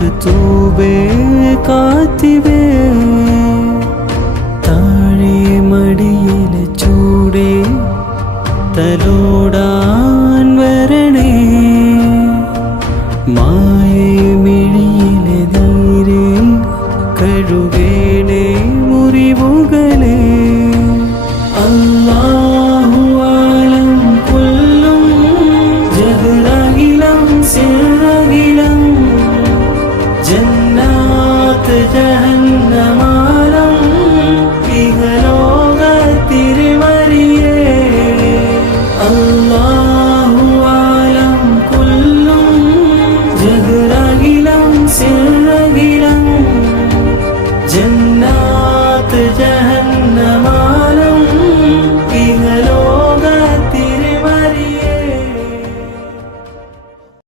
മക്തൂബേ കാത്തിബേ താഴെ മടിയിലെ ചൂടേ തലോടാൻ വരണേ മായേ മിഴിയിലെ നീരേ കഴുകേണേ മുറിവുകളേ അല്ലാഹു ആലം കുല്ലും ജഹ്റകിലം സിർറകിലം ജന്നാത്ത് ജഹന്നമാലം ഇഹലോകത്തിരുമറിയേ അല്ലാഹു ആലം കുല്ലും ജഹ്റകിലം സിർറകിലം ജന്നാത്ത്